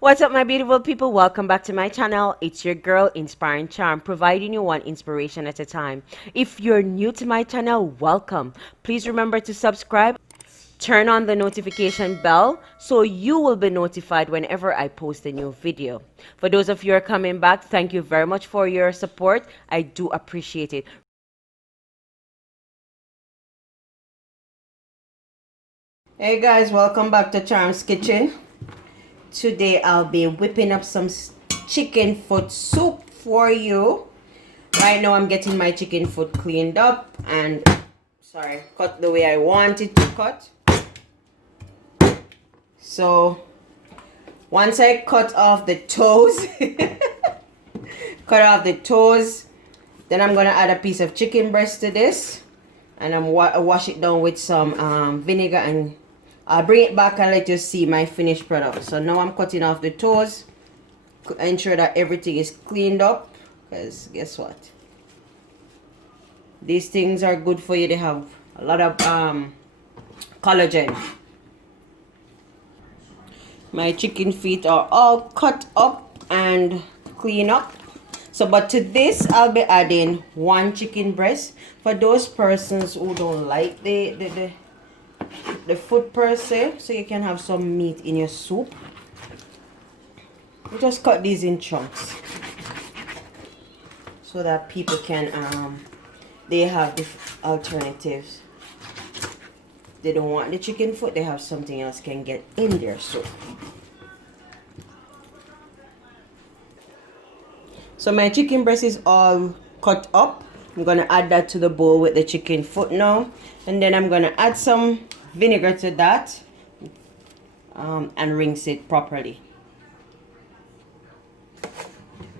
What's up, my beautiful people? Welcome back to my channel. It's your girl, Inspiring Charm, providing you one inspiration at a time. If you're new to my channel, welcome. Please remember to subscribe, turn on the notification bell so you will be notified whenever I post a new video. For those of you who are coming back, thank you very much for your support. I do appreciate it. Hey guys, welcome back to Charm's Kitchen. Today I'll be whipping up some chicken foot soup for you. Right now I'm getting my chicken foot cleaned up and cut the way I want it to cut. So once I cut off the toes, then I'm gonna add a piece of chicken breast to this, and I'm wash it down with some vinegar, and I'll bring it back and let you see my finished product. So now I'm cutting off the toes, ensure that everything is cleaned up, because guess what? These things are good for you. They have a lot of collagen. My chicken feet are all cut up and clean up. So, but to this, I'll be adding one chicken breast. For those persons who don't like the foot per se, so you can have some meat in your soup. You just cut these in chunks so that people can they have the alternatives. They don't want the chicken foot, they have something else can get in their soup. So my chicken breast is all cut up. I'm gonna add that to the bowl with the chicken foot now, and then I'm gonna add some vinegar to that and rinse it properly.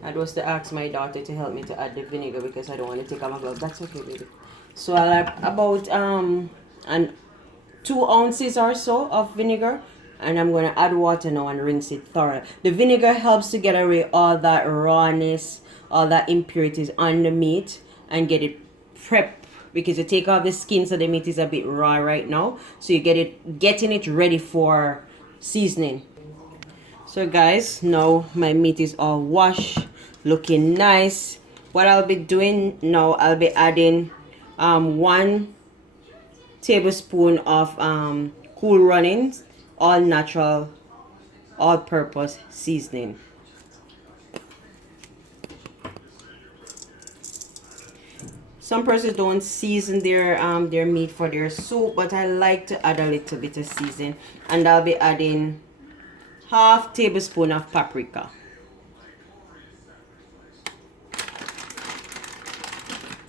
I was to ask my daughter to help me to add the vinegar because I don't want to take off my glove. That's okay, baby. So I'll add about 2 ounces or so of vinegar, and I'm going to add water now and rinse it thoroughly. The vinegar helps to get away all that rawness, all that impurities on the meat, and get it prepped, because you take off the skin, so the meat is a bit raw right now, so you getting it ready for seasoning. So guys, now my meat is all washed, looking nice. What I'll be doing now, I'll be adding 1 tablespoon of Cool Runnings all natural all purpose seasoning. Some persons don't season their meat for their soup, but I like to add a little bit of seasoning, and I'll be adding half tablespoon of paprika.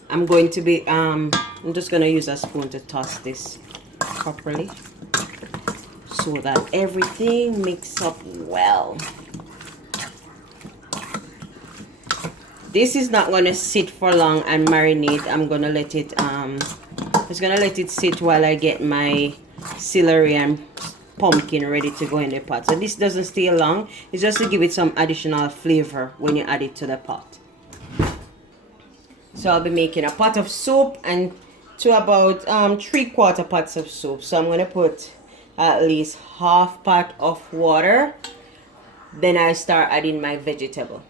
I'm going to be I'm just gonna use a spoon to toss this properly so that everything mix up well. This is not gonna sit for long and marinate. I'm gonna let it just gonna let it sit while I get my celery and pumpkin ready to go in the pot. So this doesn't stay long. It's just to give it some additional flavor when you add it to the pot. So I'll be making a pot of soup, and to about 3/4 pots of soup. So I'm gonna put at least half pot of water. Then I start adding my vegetable.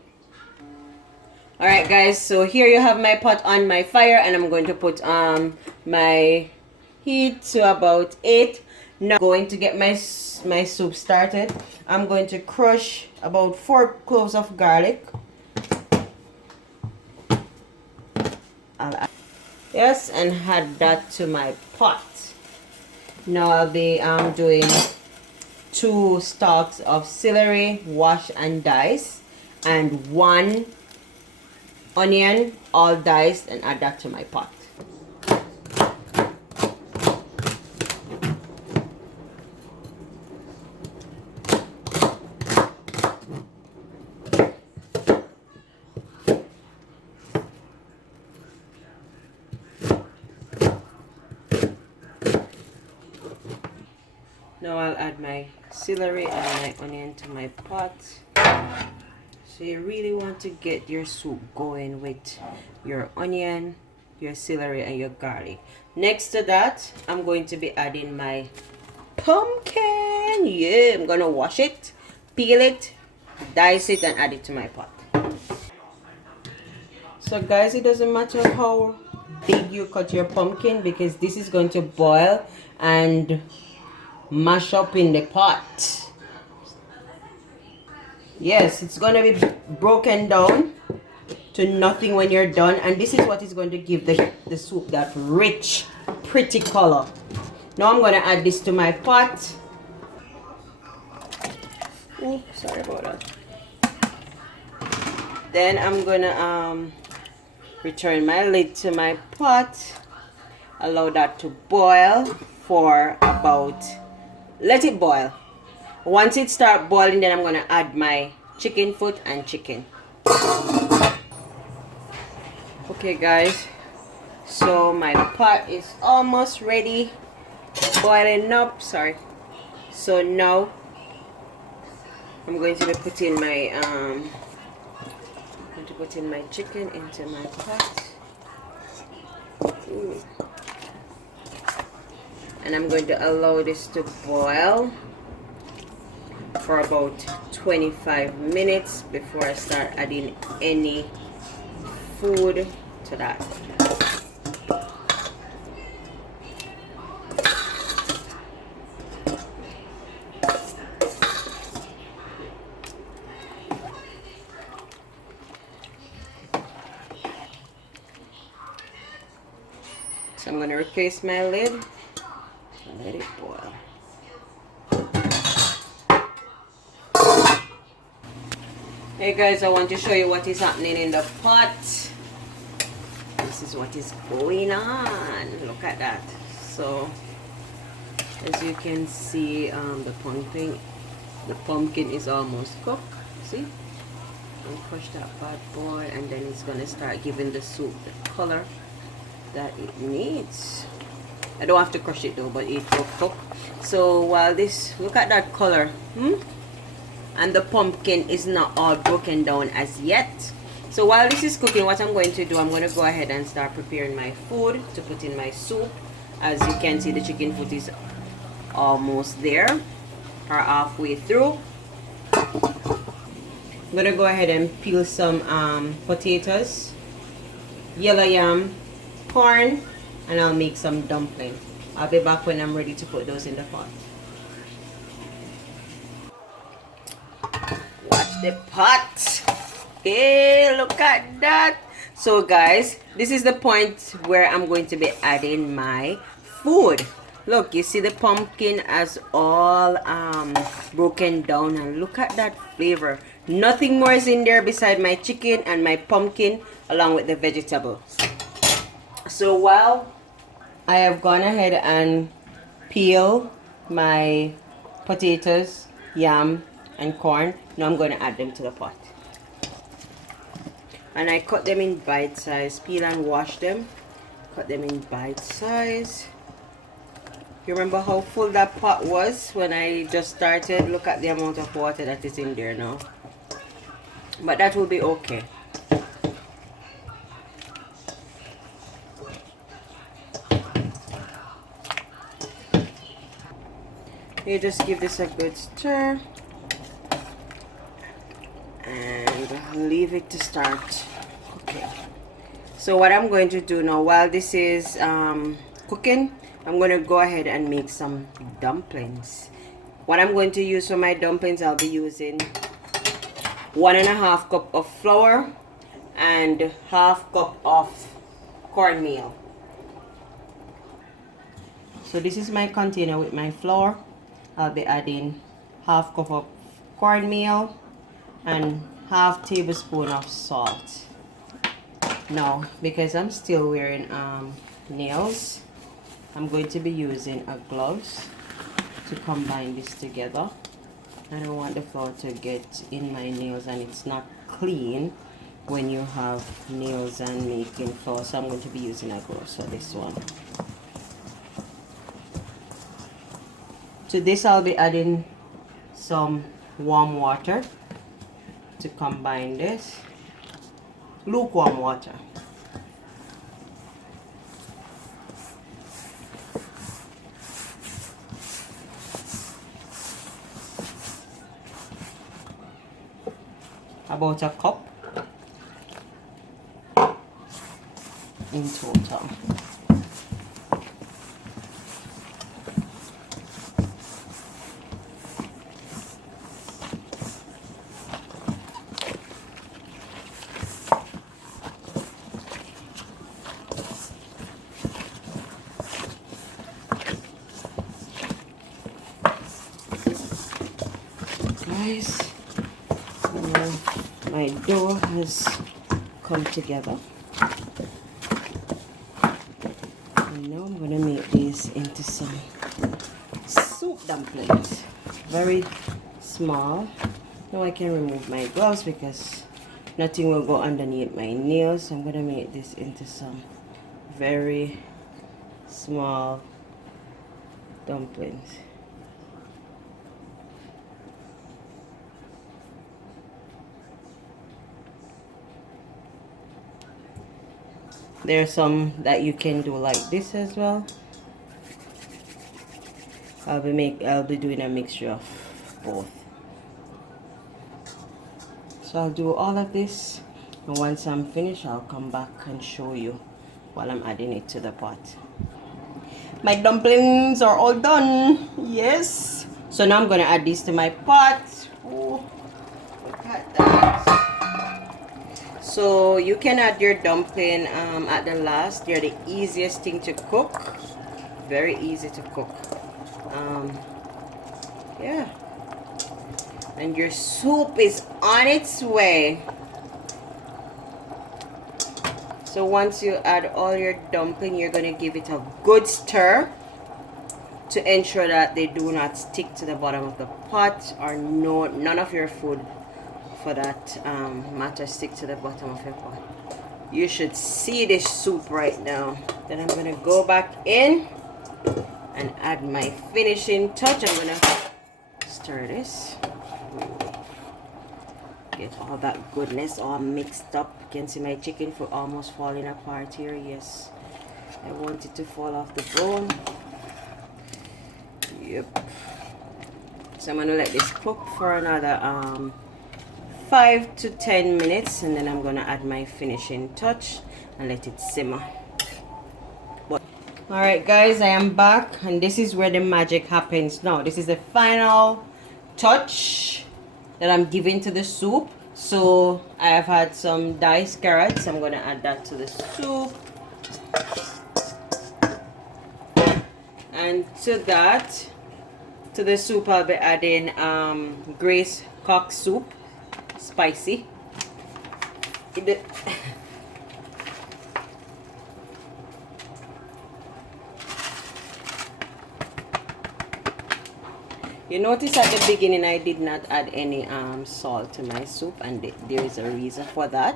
Alright guys, so here you have my pot on my fire, and I'm going to put my heat to about 8. Now I'm going to get my soup started. I'm going to crush about 4 cloves of garlic. Yes, and add that to my pot. Now I'll be doing 2 stalks of celery, wash and dice, and 1 onion, all diced, and add that to my pot. Now I'll add my celery and my onion to my pot. So you really want to get your soup going with your onion, your celery, and your garlic. Next to that, I'm going to be adding my pumpkin. Yeah, I'm gonna wash it, peel it, dice it and add it to my pot. So guys, it doesn't matter how big you cut your pumpkin because this is going to boil and mash up in the pot. Yes, it's going to be broken down to nothing when you're done, and this is what is going to give the soup that rich, pretty color. Now I'm going to add this to my pot. Oh, sorry about that. Then I'm going to return my lid to my pot, allow that to boil for about, let it boil. Once it starts boiling, then I'm going to add my chicken foot and chicken. Okay guys, so my pot is almost ready, boiling up, sorry. So now I'm going to be putting my chicken into my pot. Ooh. And I'm going to allow this to boil for about 25 minutes before I start adding any food to that. So I'm going to replace my lid and let it boil. Hey guys, I want to show you what is happening in the pot. This is what is going on. Look at that. So as you can see, the pumpkin is almost cooked. See? And crush that bad boy, and then it's gonna start giving the soup the color that it needs. I don't have to crush it though, but it will cook. So while this, look at that color, and the pumpkin is not all broken down as yet. So while this is cooking, what I'm going to do, I'm going to go ahead and start preparing my food to put in my soup. As you can see, the chicken foot is almost there, or halfway through. I'm going to go ahead and peel some potatoes, yellow yam, corn, and I'll make some dumplings. I'll be back when I'm ready to put those in the pot. Watch the pot. Hey, look at that. So guys, this is the point where I'm going to be adding my food. Look, you see the pumpkin as all broken down, and look at that flavor. Nothing more is in there beside my chicken and my pumpkin along with the vegetables. So while I have gone ahead and peel my potatoes, yam, and corn, now I'm going to add them to the pot. And I cut them in bite size. Peel and wash them. Cut them in bite size. You remember how full that pot was when I just started? Look at the amount of water that is in there now. But that will be okay. You just give this a good stir and leave it to start cooking. So what I'm going to do now, while this is cooking, I'm going to go ahead and make some dumplings. What I'm going to use for my dumplings, I'll be using 1.5 cup of flour and 1/2 cup of cornmeal. So this is my container with my flour. I'll be adding 1/2 cup of cornmeal and 1/2 tablespoon of salt. Now, because I'm still wearing nails, I'm going to be using a gloves to combine this together. I don't want the flour to get in my nails, and it's not clean when you have nails and making flour, so I'm going to be using a gloves for this one. To this I'll be adding some warm water to combine this. Lukewarm water. about a cup in total. Guys, my dough has come together, and now I'm gonna make these into some soup dumplings. Very small. Now I can remove my gloves because nothing will go underneath my nails. I'm gonna make this into some very small dumplings. There's some that you can do like this as well. I'll be doing a mixture of both. So I'll do all of this, and once I'm finished I'll come back and show you while I'm adding it to the pot. My dumplings are all done. Yes. So now I'm gonna add this to my pot. Oh, look at that. So you can add your dumpling at the last. They're the easiest thing to cook. Very easy to cook. Yeah. And your soup is on its way. So once you add all your dumpling, you're going to give it a good stir to ensure that they do not stick to the bottom of the pot, or none of your food for that matter stick to the bottom of your pot. You should see this soup right now. Then I'm going to go back in and add my finishing touch. I'm going to stir this. Get all that goodness all mixed up. You can see my chicken foot almost falling apart here. Yes, I want it to fall off the bone. Yep. So I'm going to let this cook for another 5 to 10 minutes, and then I'm going to add my finishing touch and let it simmer. Alright guys, I am back, and this is where the magic happens now. This is the final touch that I'm giving to the soup. So I have had some diced carrots. I'm going to add that to the soup. And to the soup I'll be adding Grace cock soup, spicy. You notice at the beginning I did not add any salt to my soup, and there is a reason for that,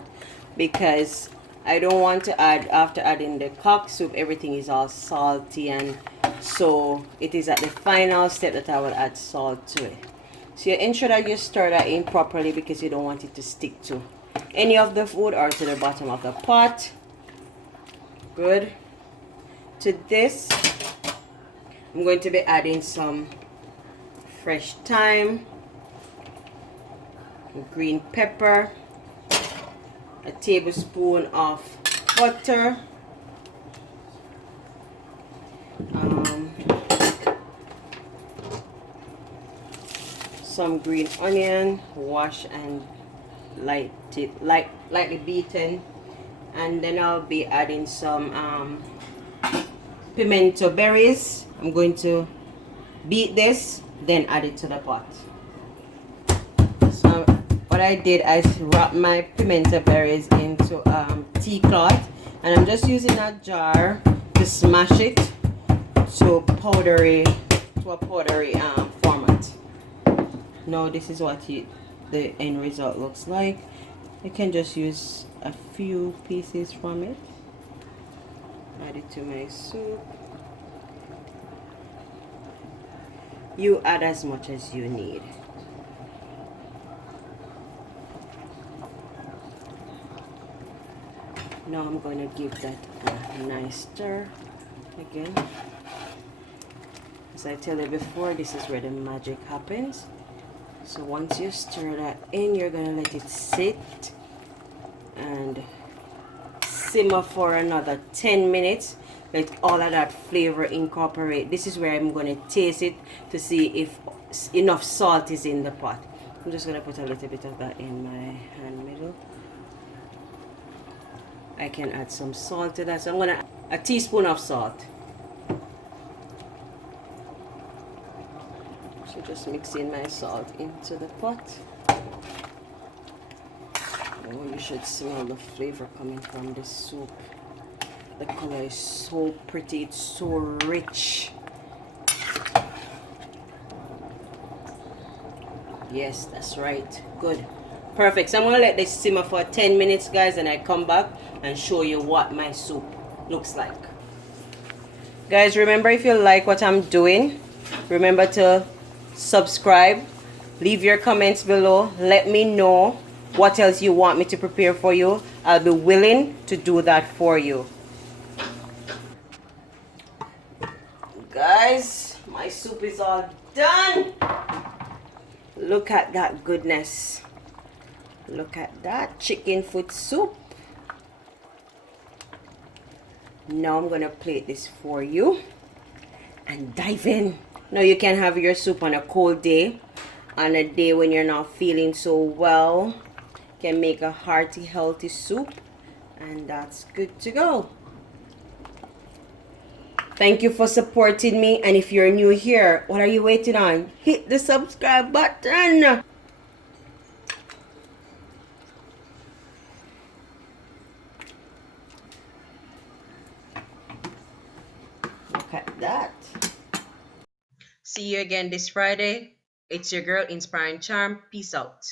because I don't want to add, after adding the cock soup, everything is all salty, and so it is at the final step that I will add salt to it. So you ensure that you stir that in properly, because you don't want it to stick to any of the food or to the bottom of the pot. Good. To this, I'm going to be adding some fresh thyme, green pepper, a tablespoon of butter, some green onion, wash and lightly beaten, and then I'll be adding some pimento berries. I'm going to beat this, then add it to the pot. So what I did, I wrapped my pimento berries into tea cloth, and I'm just using a jar to smash it to a powdery format. Now this is what the end result looks like. You can just use a few pieces from it, add it to my soup. You add as much as you need. Now I'm going to give that a nice stir again. As I tell you before, this is where the magic happens. So once you stir that in, you're gonna let it sit and simmer for another 10 minutes. Let all of that flavor incorporate. This is where I'm gonna taste it to see if enough salt is in the pot. I'm just gonna put a little bit of that in my hand middle. I can add some salt to that. So I'm gonna add a teaspoon of salt. So just mixing my salt into the pot. Oh, you should smell the flavor coming from this soup. The color is so pretty, it's so rich. Yes, that's right. Good. Perfect. So I'm gonna let this simmer for 10 minutes, guys, and I come back and show you what my soup looks like. Guys, remember, if you like what I'm doing, remember to subscribe, leave your comments below, let me know what else you want me to prepare for you. I'll be willing to do that for you. Guys, my soup is all done. Look at that goodness. Look at that chicken foot soup. Now I'm gonna plate this for you and dive in. Now you can have your soup on a cold day, on a day when you're not feeling so well. You can make a hearty, healthy soup, and that's good to go. Thank you for supporting me, and if you're new here, what are you waiting on? Hit the subscribe button. Look at that. See you again this Friday. It's your girl, Inspiring Charm. Peace out.